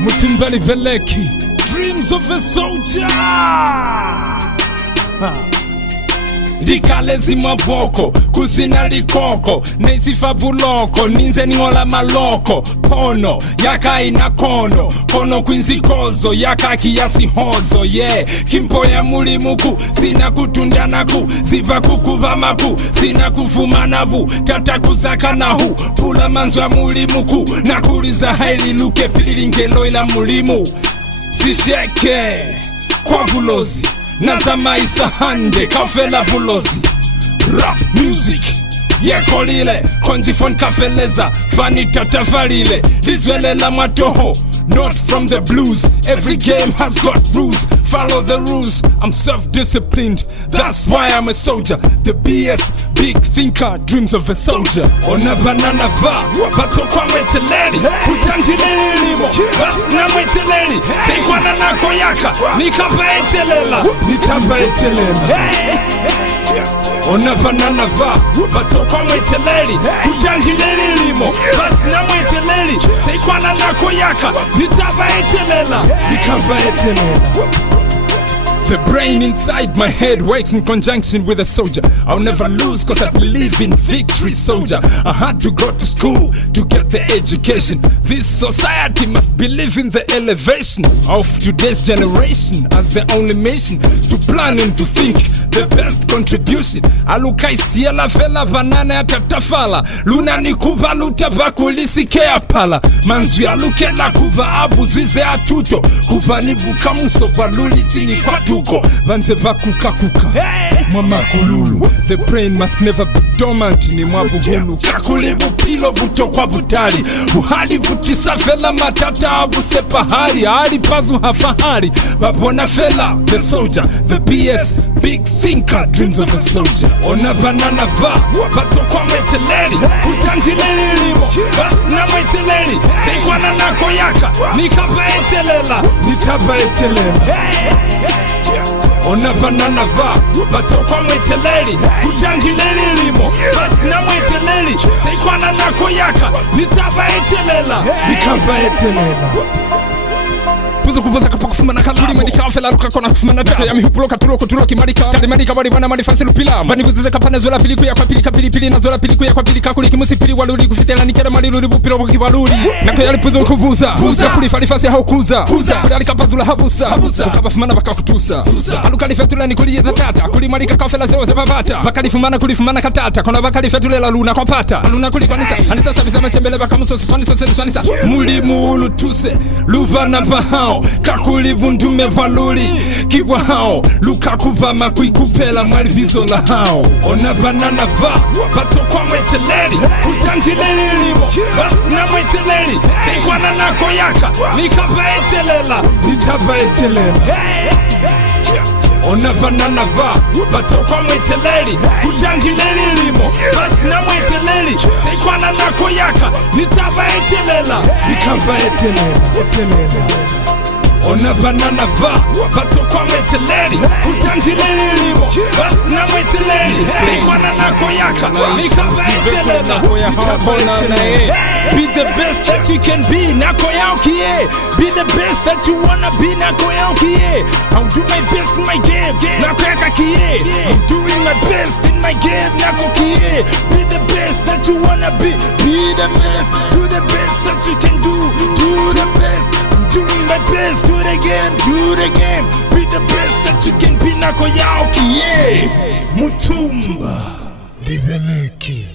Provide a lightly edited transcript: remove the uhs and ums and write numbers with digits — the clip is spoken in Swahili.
Mutimbani Beleki, Dreams of a Soldier. Ndikalezi maboko, kusina likoko, nezifa buloko, ninze ningola maloko. Pono, yaka inakono, kono kwinzikozo, yaka kiyasi hozo, yeah. Kimpo ya mulimuku, sina kutundanaku, ziva kukubamaku, sina kufumanabu, tata kuzakanahu, pula manzwa mulimuku, nakuliza haili luke pilingelo ila mulimu. Sisheke, kwa bulozi, nazama isahande, kafela bulozi. Rap music, yekolile, konjifon kafeleza, fani tatavalile, lizwelela matoho, not from the blues. Every game has got rules, follow the rules. I'm self-disciplined, that's why I'm a soldier. The BS, big thinker, dreams of a soldier. Ona banana va, bato kwa mweteleli, kutanjililimo, bas na mweteleli. Seikwana na koyaka, nikaba etelela, nitaba etelela. Ona banana va, bato kwa mweteleli, kutanjililimo, bas na mweteleli. Seikwana na koyaka, nitaba etelela, nikaba etelela. The brain inside my head works in conjunction with a soldier. I'll never lose cause I believe in victory, soldier. I had to go to school to get the education. This society must believe in the elevation of today's generation as the only nation to plan and to think the best contribution. Alukai siela fela banana ya tatafala. Luna ni kuba luta bakulisi kea pala. Manzu ya luke la kuba abu zwize atuto. Kuba ni bukamuso baluli sini kwa tuko. Vanze bakuka kuka mama kululu. The brain must never be dormant ni mwabuhulu. Kakulibu pilo buto kwa butali. Buhadi butisa fela matata abu sepahari. Hari pazu hafahari. Babona fela, the soldier, the BS, big thinker, dreams of a soldier. Ona banana ba, bato kwa mweteleli, kutanjilelimo, bas na mweteleli. Seikwana na koyaka, nikaba etelela, nitaba etelela. Ona banana va, bato kwa mweteleli, kutanjilelimo, bas na mweteleli. Seikwana na koyaka, nitaba etelela, nikaba etelela. Puzo kuboza kapakufuma na kaluri Medika afela luka kona kufuma na taka Yami hupuloka tuloko tuloki marika Kali marika wari wana marifansi lupila Bani buzize kapane zola pili kuya kwa pili kapili pili na zola pili kuya kwa pili kakuli kimusi pili waluri kufitela nikera maliluri bupiro waki waluri Nako yali puzo kubuza Buza kuli falifasi hao kuza Kuli alikapazula habusa Ukaba fumana baka kutusa Alukali fetula ni kuli yeza tata Kuli marika kafela zeo zebabata Bakali fumana katata Kona bakali fetule luna kwa pata Aluna kuli kwanisa Anisa sabisa mechembele baka muso Swanisa Muli muulu tuse Luva na bahao Kakuli bundume valuri Kibwa hao Lukaku vama kuikupela mwalivizo la hao Ona banana va Bato kwa mweteleli Kutanjilelimo Bas na mweteleli Seikwana na koyaka Nikaba etelela Nitaba etelela Ona banana va Bato kwa mweteleli Kutanjilelimo Bas na mweteleli Seikwana na koyaka Nitaba etelela Nikaba etelela Ona banana va, bato kwa mweteleli Kutanjilelimo, bas na mweteleli Seikwana na koyaka, nikaba etelela Be the best that you can be, nako yao kie Be the best that you wanna be, nako yao kie I'll do my best in my game, nako yaka kie I'm doing my best in my game, nako kie Be the best that you wanna be the best, do the best that you can do the best Doing my best, do it again Be the best that you can be, nako yao kie Mutumba Libeleki